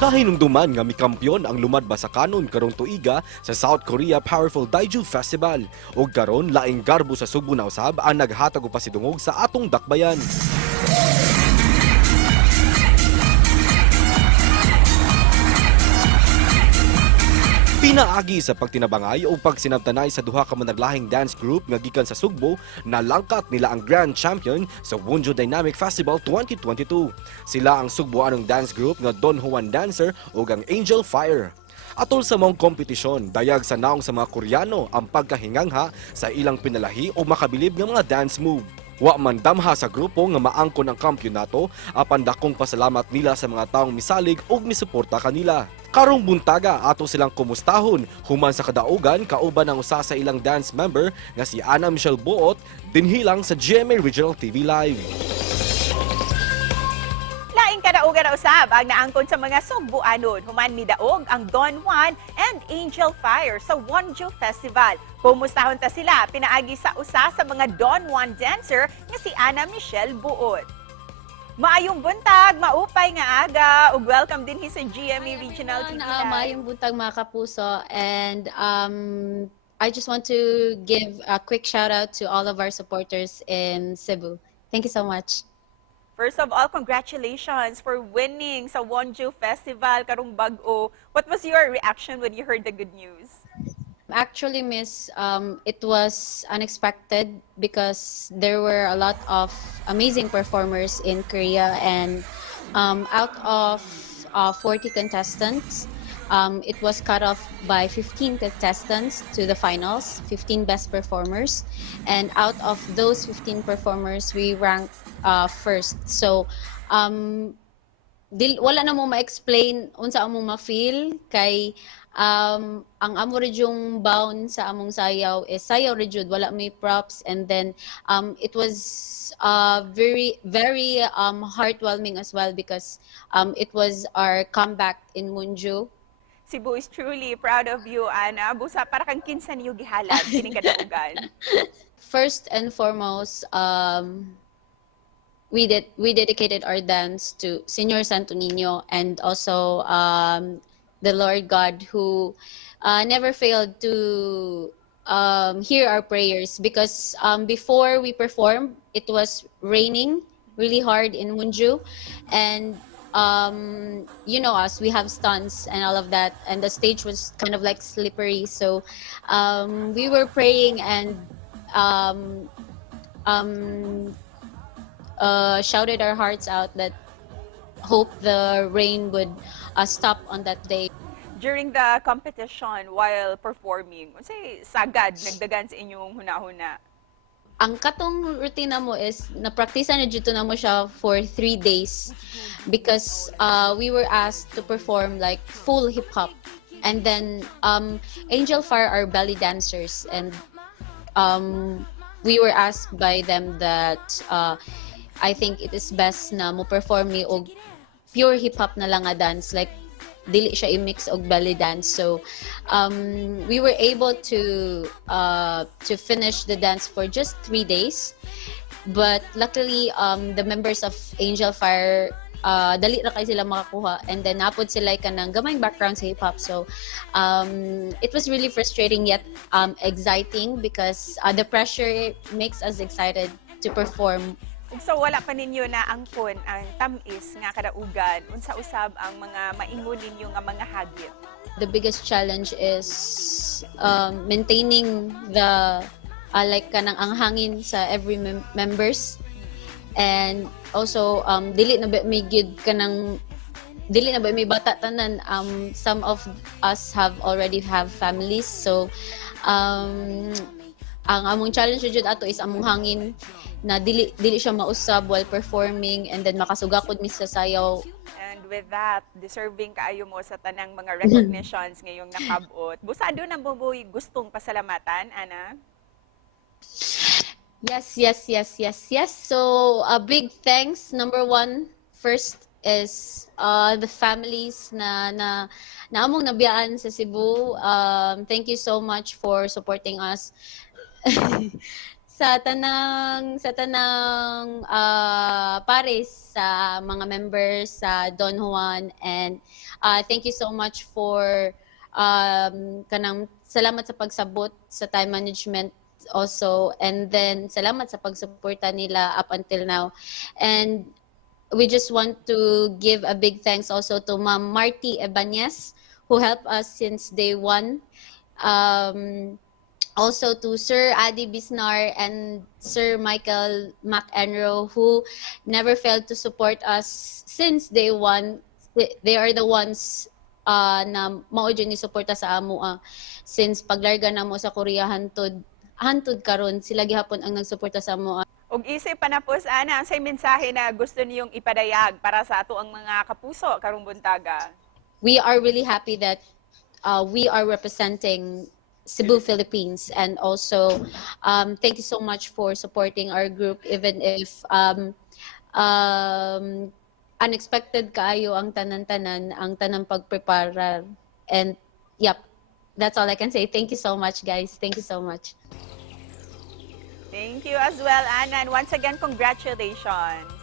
Kahinumduman nga mikampyon ang lumadba sa kanon karong tuiga sa South Korea Powerful Daiju Festival ug karon laing garbo sa Subo na usab ang naghatag og pasidungog sa atong dakbayan. Pinaagi sa pagtinabangay o pagsinabtanay sa duha ka managlahing dance group nga gikan sa Sugbo, nalangkat nila ang Grand Champion sa Wonju Dynamic Festival 2022. Sila ang Cebuanong dance group nga Don Juan Dancers ug ang Angel Fire. Atol sa mong kompetisyon, dayag sa naong sa mga Koryano ang pagkahingangha sa ilang pinalahi o makabilib nga mga dance move. Wa man damha sa grupo nga maangkon ang kampyonato, apan dakong pasalamat nila sa mga taong misalig ug misuporta kanila. Karong buntaga ato silang kumustahon human sa kadaugan kauban ang usa sa ilang dance member nga si Ana Michelle Boot dinhilang sa GMA Regional TV Live. Laing kadaugan na usab ang naangkon sa mga Cebuanon human midaog ang Don Juan and Angel Fire sa Wonju Festival. Kumustahon ta sila pinaagi sa usa sa mga Don Juan Dancer nga si Ana Michelle Boot. Maayong buntag, maupay nga aga, ug welcome din sa GMA Regional TV Live. Maayong buntag mga kapuso, and I just want to give a quick shout out to all of our supporters in Cebu. Thank you so much. First of all, congratulations for winning sa Wonju Festival karong bag-o. What was your reaction when you heard the good news? Actually, Miss, it was unexpected because there were a lot of amazing performers in Korea, and out of 40 contestants, it was cut off by 15 contestants to the finals, 15 best performers, and out of those 15 performers, we ranked first. So, wala na mo ma-explain unsa amo ma-feel kay ang amo yung bound sa among sayaw is sayaw rejud, wala may props, and then it was very heartwarming as well because it was our comeback in Wonju. Cebu is truly proud of you, Ana. Busa para kang kinsa niyo gihalad kining kadaugan. First and foremost, we dedicated our dance to Señor Santo Niño and also the Lord God who never failed to hear our prayers because before we performed, it was raining really hard in Wonju, and you know us, we have stunts and all of that, and the stage was kind of like slippery, so we were praying and shouted our hearts out that hope the rain would stop on that day. During the competition, while performing, unsay sagad nagdagan sa inyong hunahuna? Ang katong rutina mo is na-practice na dito na mo siya for 3 days because we were asked to perform like full hip-hop, and then Angel Fire are belly dancers, and we were asked by them that I think it is best na mo perform ni og pure hip-hop na lang nga dance, like dili siya i-mix og belly dance. So we were able to finish the dance for just 3 days, but luckily the members of Angel Fire dali ra kay sila makakuha, and then napod sila kanang gamayng background sa hip-hop. So it was really frustrating yet exciting because the pressure makes us excited to perform. So wala pa ninyo na angkon ang tamis nga kadaugan, unsa usab ang mga maingon ninyo nga mga hagit? The biggest challenge is maintaining the like kanang ang hangin sa every members, and also dili na ba may gid kanang dili na ba may bata tanan, some of us already have families, so ang among challenge jud ato is among hangin na dili siya mausab while performing, and then makasugakod mi sa sayaw. And with that, deserving kaayo mo sa tanang mga recognitions ngayong nakabot. Busado na mo gustong pasalamatan, Ana? Yes. So a big thanks. Number one, first is the families na among nabiyaan sa Cebu. Thank you so much for supporting us. pares sa mga members sa Don Juan, and thank you so much for kanang salamat sa pagsabot sa time management also, and then salamat sa pagsuporta nila up until now. And we just want to give a big thanks also to Ma'am Marty Ebanez, who helped us since day one. Also to Sir Adi Bisnar and Sir Michael McEnroe, who never failed to support us since day one. They are the ones na mao jud ni suporta sa amo since paglarga na mo sa Korea hantud karon, sila gihapon ang nagsuporta sa amo. Ug isip pa na po ana ang say mensahe na gusto niyong ipadayag para sa ato ang mga kapuso karong buntaga. We are really happy that we are representing Cebu, Philippines, and also thank you so much for supporting our group, even if unexpected kaayo ang tanan-tanan, ang tanang pagprepara. And yep, that's all I can say. Thank you so much, guys. Thank you so much. Thank you as well, Ana. And once again, congratulations.